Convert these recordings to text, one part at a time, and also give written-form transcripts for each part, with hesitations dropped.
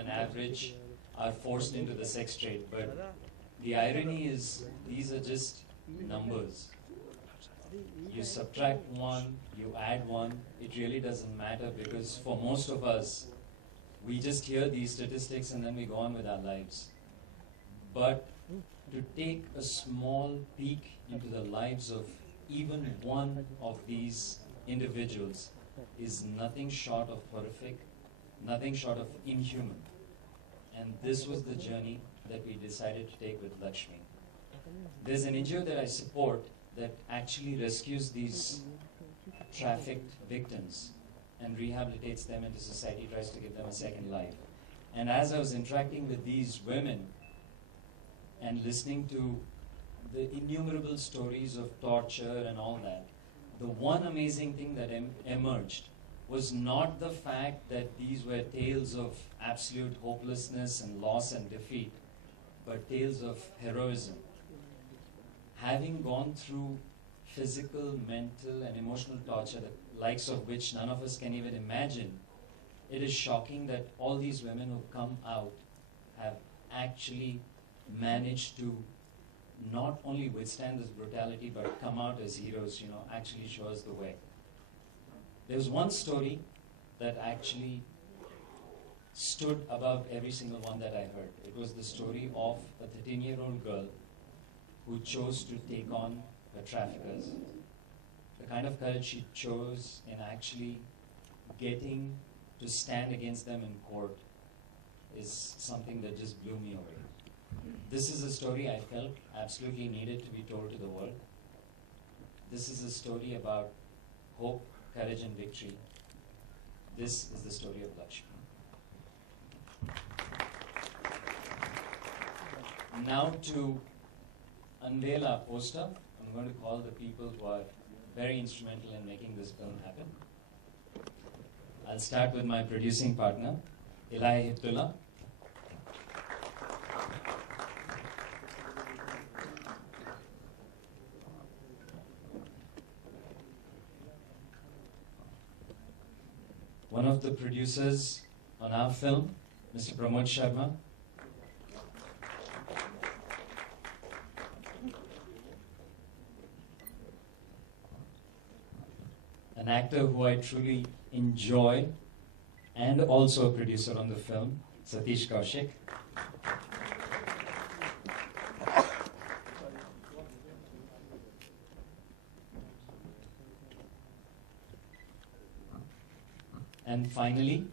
an average are forced into the sex trade. But the irony is, these are just numbers. You subtract one, you add one, it really doesn't matter, because for most of us, we just hear these statistics and then we go on with our lives. But to take a small peek into the lives of even one of these individuals is nothing short of horrific, nothing short of inhuman. And this was the journey that we decided to take with Lakshmi. There's an NGO that I support that actually rescues these trafficked victims and rehabilitates them into society, tries to give them a second life. And as I was interacting with these women and listening to the innumerable stories of torture and all that, the one amazing thing that emerged was not the fact that these were tales of absolute hopelessness and loss and defeat, but tales of heroism. Having gone through physical, mental, and emotional torture, the likes of which none of us can even imagine, it is shocking that all these women who come out have actually managed to not only withstand this brutality, but come out as heroes, actually show us the way. There was one story that actually stood above every single one that I heard. It was the story of a 13-year-old girl who chose to take on the traffickers. The kind of courage she chose in actually getting to stand against them in court is something that just blew me away. This is a story I felt absolutely needed to be told to the world. This is a story about hope, courage, and victory. This is the story of Lakshmi. Now to unveil our poster, I'm going to call the people who are very instrumental in making this film happen. I'll start with my producing partner, Ilahi Hibdullah. One of the producers on our film, Mr. Pramod Sharma. An actor who I truly enjoy, and also a producer on the film, Satish Kaushik. And finally,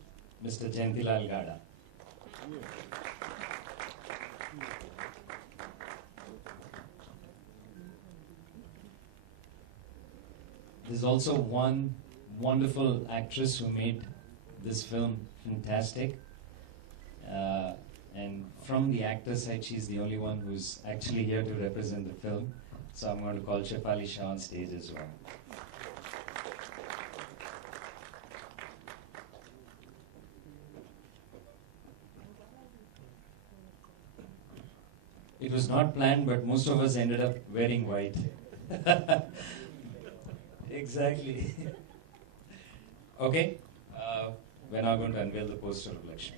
Mr. Jayantilal Gada. There's also one wonderful actress who made this film fantastic. And from the actor side, she's the only one who's actually here to represent the film. So I'm going to call Shefali Shah on stage as well. It was not planned, but most of us ended up wearing white. Exactly. Okay, we're now going to unveil the poster of Lakshmi.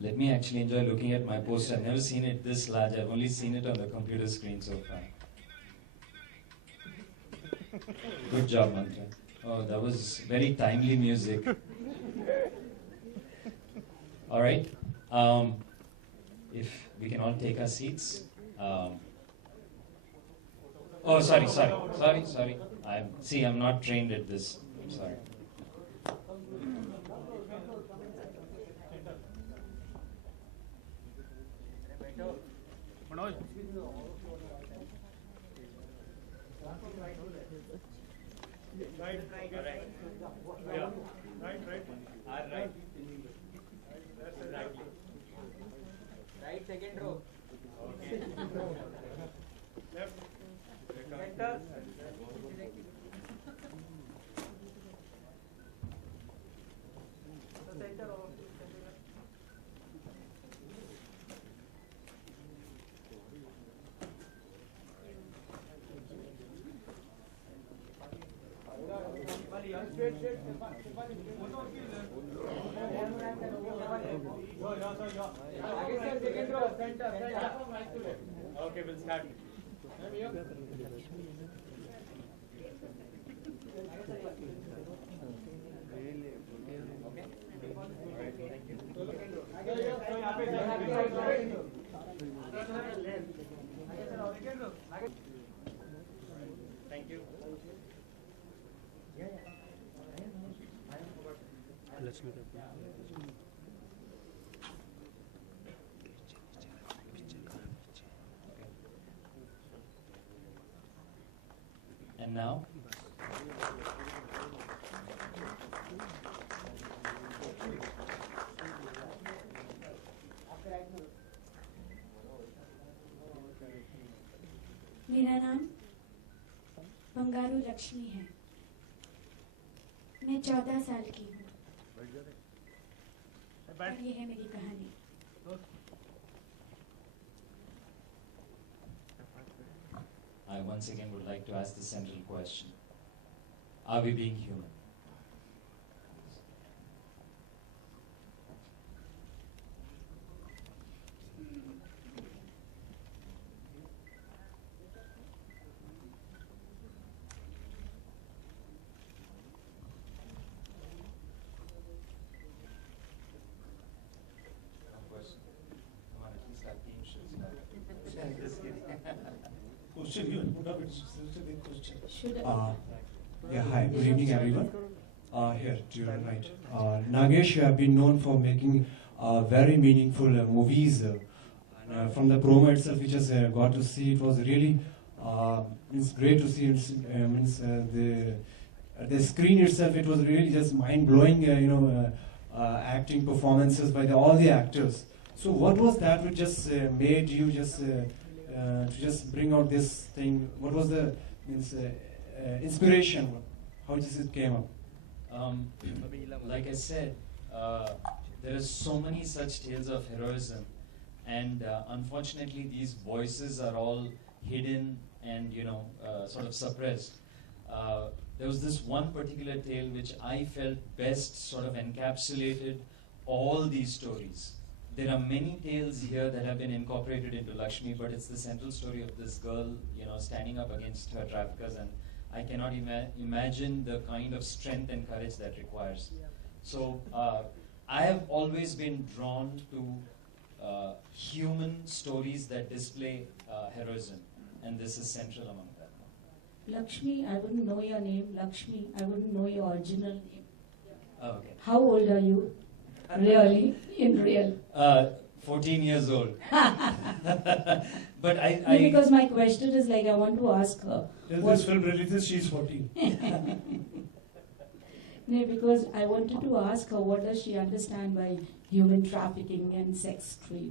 Let me actually enjoy looking at my poster. I've never seen it this large. I've only seen it on the computer screen so far. Good job, Mantra. Oh, that was very timely music. All right. If we can all take our seats. Oh, sorry. I'm not trained at this. I'm sorry. Right, second row. Okay, we'll start. Thank you. Lakshmi. And now? मेरा नाम बंगारू लक्ष्मी है। मैं 14 साल की हूँ और ये है मेरी कहानी। I once again would like to ask the central question. Are we being human? Question you put up, it's a big question. Should I? Yeah, hi, good evening everyone. Here, to your right. Nagesh, you have been known for making very meaningful movies. From the promo itself, we just got to see, it was really it's great to see. The screen itself, it was really just mind-blowing, acting performances by all the actors. So what was that which just made you to just bring out this thing? What was the inspiration? How just it came up? Like I said, there are so many such tales of heroism, and unfortunately these voices are all hidden and sort of suppressed. There was this one particular tale which I felt best sort of encapsulated all these stories. There are many tales here that have been incorporated into Lakshmi, but it's the central story of this girl, standing up against her traffickers, and I cannot imagine the kind of strength and courage that requires. So I have always been drawn to human stories that display heroism, and this is central among them. Lakshmi, I wouldn't know your name. Lakshmi, I wouldn't know your original name. Oh, okay. How old are you? Really? In real? 14 years old. But No, because my question is like I want to ask her. Till what- this film releases, she's 14. No, because I wanted to ask her what does she understand by human trafficking and sex trade.